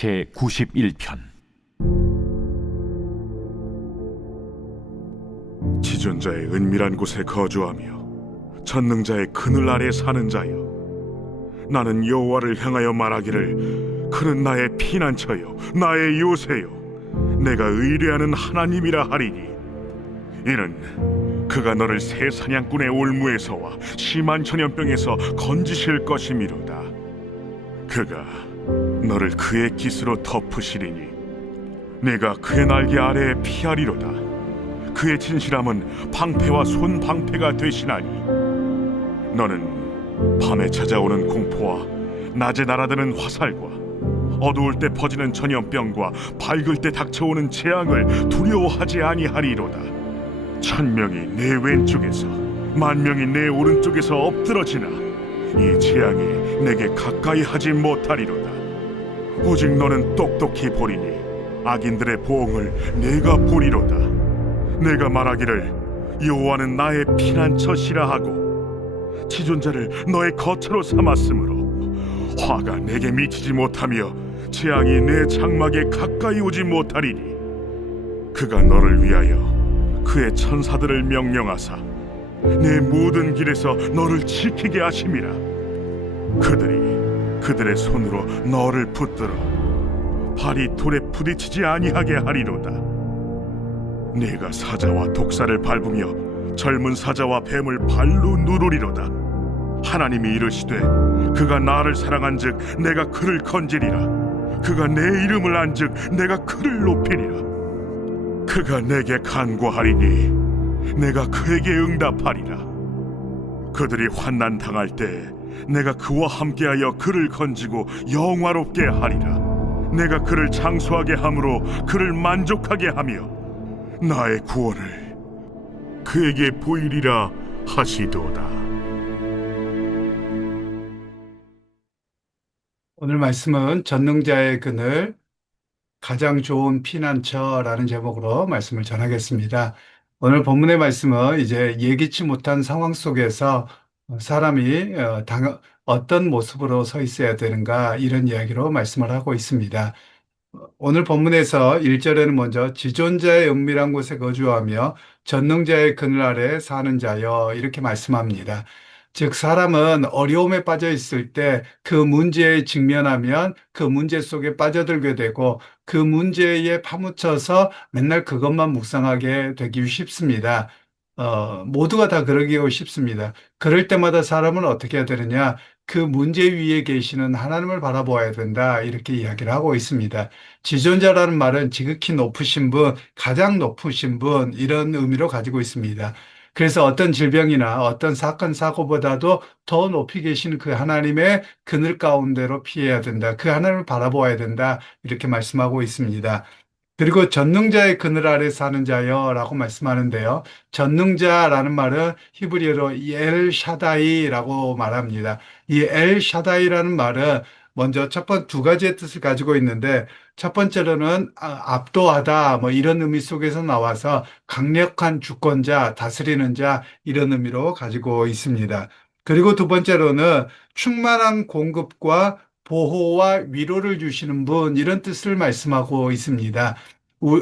제91편. 지존자의 은밀한 곳에 거주하며 전능자의 그늘 아래 사는 자여, 나는 여호와를 향하여 말하기를 그는 나의 피난처요 나의 요새요 내가 의뢰하는 하나님이라 하리니, 이는 그가 너를 새 사냥꾼의 올무에서와 심한 전염병에서 건지실 것이미로다. 그가 너를 그의 깃으로 덮으시리니 네가 그의 날개 아래에 피하리로다. 그의 진실함은 방패와 손방패가 되시나니, 너는 밤에 찾아오는 공포와 낮에 날아드는 화살과 어두울 때 퍼지는 전염병과 밝을 때 닥쳐오는 재앙을 두려워하지 아니하리로다. 1000명이 내 왼쪽에서 10,000명이 내 오른쪽에서 엎드러지나 이 재앙이 내게 가까이 하지 못하리로다. 오직 너는 똑똑히 보리니 악인들의 보응을 내가 보리로다. 내가 말하기를 여호와는 나의 피난처시라 하고 지존자를 너의 거처로 삼았으므로 화가 내게 미치지 못하며 재앙이 내 장막에 가까이 오지 못하리니, 그가 너를 위하여 그의 천사들을 명령하사 내 모든 길에서 너를 지키게 하심이라. 그들이 그들의 손으로 너를 붙들어 발이 돌에 부딪히지 아니하게 하리로다. 네가 사자와 독사를 밟으며 젊은 사자와 뱀을 발로 누르리로다. 하나님이 이르시되 그가 나를 사랑한즉 내가 그를 건지리라. 그가 내 이름을 안즉 내가 그를 높이리라. 그가 내게 간구하리니 내가 그에게 응답하리라. 그들이 환난 당할 때 내가 그와 함께하여 그를 건지고 영화롭게 하리라. 내가 그를 장수하게 함으로 그를 만족하게 하며 나의 구원을 그에게 보이리라 하시도다. 오늘 말씀은 전능자의 그늘, 가장 좋은 피난처라는 제목으로 말씀을 전하겠습니다. 오늘 본문의 말씀은 이제 예기치 못한 상황 속에서 사람이 어떤 모습으로 서 있어야 되는가, 이런 이야기로 말씀을 하고 있습니다. 오늘 본문에서 1절에는 먼저 지존자의 은밀한 곳에 거주하며 전능자의 그늘 아래 사는 자여, 이렇게 말씀합니다. 즉, 사람은 어려움에 빠져 있을 때 그 문제에 직면하면 그 문제 속에 빠져들게 되고 그 문제에 파묻혀서 맨날 그것만 묵상하게 되기 쉽습니다. 모두가 다 그러기가 쉽습니다. 그럴 때마다 사람은 어떻게 해야 되느냐? 그 문제 위에 계시는 하나님을 바라보아야 된다, 이렇게 이야기를 하고 있습니다. 지존자라는 말은 지극히 높으신 분, 가장 높으신 분, 이런 의미로 가지고 있습니다. 그래서 어떤 질병이나 어떤 사건, 사고보다도 더 높이 계신 그 하나님의 그늘 가운데로 피해야 된다. 그 하나님을 바라보아야 된다, 이렇게 말씀하고 있습니다. 그리고 전능자의 그늘 아래 사는 자여 라고 말씀하는데요. 전능자라는 말은 히브리어로 엘 샤다이라고 말합니다. 이 엘 샤다이라는 말은 먼저 두 가지의 뜻을 가지고 있는데, 첫 번째로는 압도하다, 뭐 이런 의미 속에서 나와서 강력한 주권자, 다스리는 자, 이런 의미로 가지고 있습니다. 그리고 두 번째로는 충만한 공급과 보호와 위로를 주시는 분, 이런 뜻을 말씀하고 있습니다.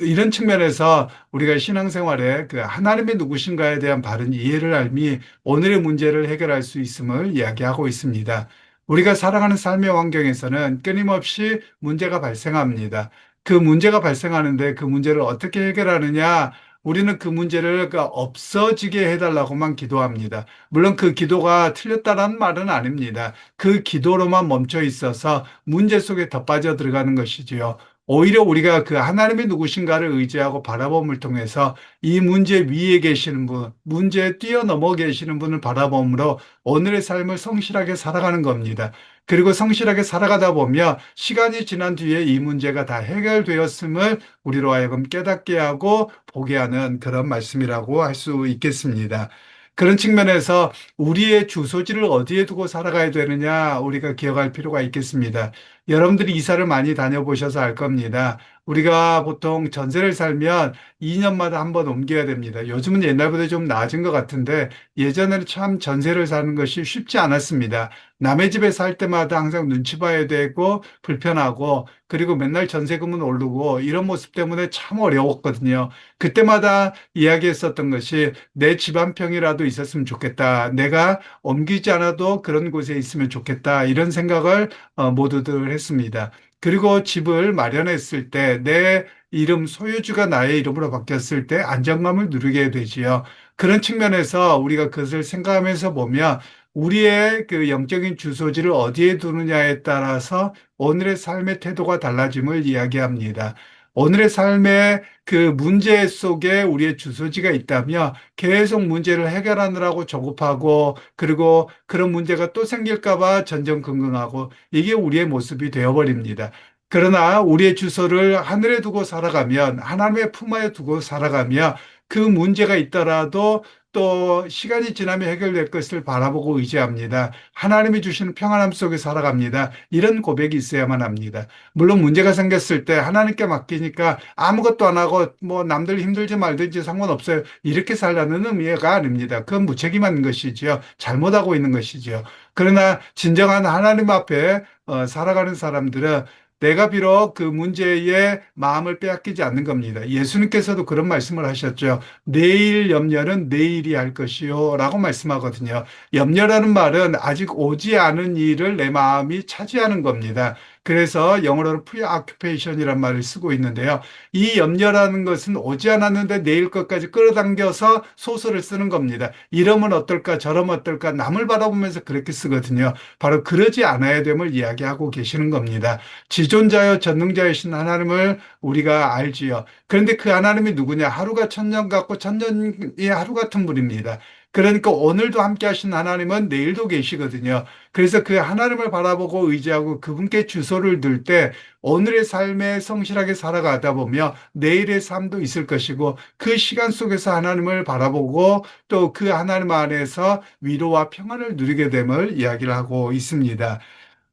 이런 측면에서 우리가 신앙생활에 그 하나님이 누구신가에 대한 바른 이해를 알미 오늘의 문제를 해결할 수 있음을 이야기하고 있습니다. 우리가 살아가는 삶의 환경에서는 끊임없이 문제가 발생합니다. 그 문제가 발생하는데 그 문제를 어떻게 해결하느냐? 우리는 그 문제를 없어지게 해달라고만 기도합니다. 물론 그 기도가 틀렸다는 말은 아닙니다. 그 기도로만 멈춰 있어서 문제 속에 더 빠져 들어가는 것이지요. 오히려 우리가 그 하나님이 누구신가를 의지하고 바라봄을 통해서 이 문제 위에 계시는 분, 문제에 뛰어넘어 계시는 분을 바라봄으로 오늘의 삶을 성실하게 살아가는 겁니다. 그리고 성실하게 살아가다 보면 시간이 지난 뒤에 이 문제가 다 해결되었음을 우리로 하여금 깨닫게 하고 보게 하는 그런 말씀이라고 할 수 있겠습니다. 그런 측면에서 우리의 주소지를 어디에 두고 살아가야 되느냐, 우리가 기억할 필요가 있겠습니다. 여러분들이 이사를 많이 다녀보셔서 알 겁니다. 우리가 보통 전세를 살면 2년마다 한 번 옮겨야 됩니다. 요즘은 옛날보다 좀 나아진 것 같은데 예전에는 참 전세를 사는 것이 쉽지 않았습니다. 남의 집에 살 때마다 항상 눈치 봐야 되고 불편하고 그리고 맨날 전세금은 오르고 이런 모습 때문에 참 어려웠거든요. 그때마다 이야기했었던 것이 내 집 한 평이라도 있었으면 좋겠다. 내가 옮기지 않아도 그런 곳에 있으면 좋겠다. 이런 생각을 모두들 했습니다. 그리고 집을 마련했을 때 내 이름, 소유주가 나의 이름으로 바뀌었을 때 안정감을 누리게 되지요. 그런 측면에서 우리가 그것을 생각하면서 보면 우리의 그 영적인 주소지를 어디에 두느냐에 따라서 오늘의 삶의 태도가 달라짐을 이야기합니다. 오늘의 삶의 그 문제 속에 우리의 주소지가 있다면 계속 문제를 해결하느라고 조급하고 그리고 그런 문제가 또 생길까 봐 전전긍긍하고 이게 우리의 모습이 되어버립니다. 그러나 우리의 주소를 하늘에 두고 살아가면 하나님의 품에 두고 살아가면 그 문제가 있더라도 또 시간이 지나면 해결될 것을 바라보고 의지합니다. 하나님이 주시는 평안함 속에 살아갑니다. 이런 고백이 있어야만 합니다. 물론 문제가 생겼을 때 하나님께 맡기니까 아무것도 안 하고 뭐 남들 힘들지 말든지 상관없어요. 이렇게 살라는 의미가 아닙니다. 그건 무책임한 것이지요. 잘못하고 있는 것이지요. 그러나 진정한 하나님 앞에 살아가는 사람들은 내가 비록 그 문제에 마음을 빼앗기지 않는 겁니다. 예수님께서도 그런 말씀을 하셨죠. 내일 염려는 내일이 할 것이요. 라고 말씀하거든요. 염려라는 말은 아직 오지 않은 일을 내 마음이 차지하는 겁니다. 그래서 영어로는 preoccupation이란 말을 쓰고 있는데요. 이 염려라는 것은 오지 않았는데 내일 것까지 끌어당겨서 소설을 쓰는 겁니다. 이러면 어떨까, 저러면 어떨까, 남을 바라보면서 그렇게 쓰거든요. 바로 그러지 않아야 됨을 이야기하고 계시는 겁니다. 지존자여 전능자이신 하나님을 우리가 알지요. 그런데 그 하나님이 누구냐? 하루가 천년 같고 천년이 하루 같은 분입니다. 그러니까 오늘도 함께 하신 하나님은 내일도 계시거든요. 그래서 그 하나님을 바라보고 의지하고 그분께 주소를 둘 때 오늘의 삶에 성실하게 살아가다 보며 내일의 삶도 있을 것이고 그 시간 속에서 하나님을 바라보고 또 그 하나님 안에서 위로와 평안을 누리게 됨을 이야기를 하고 있습니다.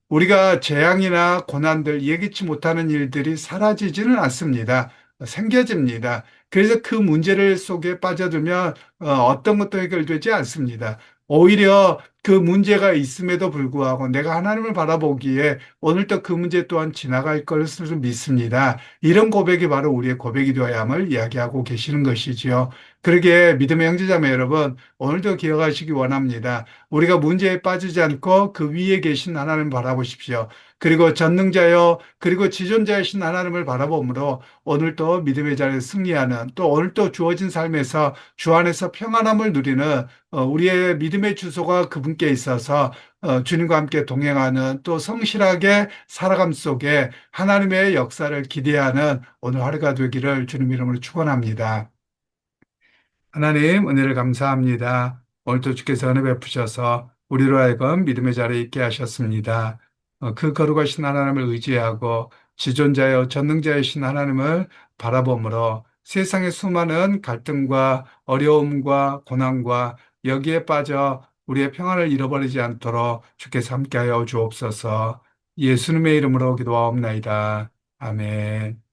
우리가 재앙이나 고난들, 예기치 못하는 일들이 사라지지는 않습니다. 생겨집니다. 그래서 그 문제를 속에 빠져들면 어떤 것도 해결되지 않습니다. 오히려 그 문제가 있음에도 불구하고 내가 하나님을 바라보기에 오늘도 그 문제 또한 지나갈 것을 믿습니다. 이런 고백이 바로 우리의 고백이 되어야 함을 이야기하고 계시는 것이지요. 그러기에 믿음의 형제자매 여러분, 오늘도 기억하시기 원합니다. 우리가 문제에 빠지지 않고 그 위에 계신 하나님을 바라보십시오. 그리고 전능자여, 그리고 지존자이신 하나님을 바라보므로 오늘도 믿음의 자리에 승리하는 또 오늘도 주어진 삶에서 주 안에서 평안함을 누리는 우리의 믿음의 주소가 그분께 있어서 주님과 함께 동행하는 또 성실하게 살아감 속에 하나님의 역사를 기대하는 오늘 하루가 되기를 주님 이름으로 축원합니다. 하나님, 은혜를 감사합니다. 오늘도 주께서 은혜 베푸셔서 우리로 하여금 믿음의 자리에 있게 하셨습니다. 그 거룩하신 하나님을 의지하고 지존자여 전능자이신 하나님을 바라보므로 세상의 수많은 갈등과 어려움과 고난과 여기에 빠져 우리의 평안을 잃어버리지 않도록 주께서 함께하여 주옵소서. 예수님의 이름으로 기도하옵나이다. 아멘.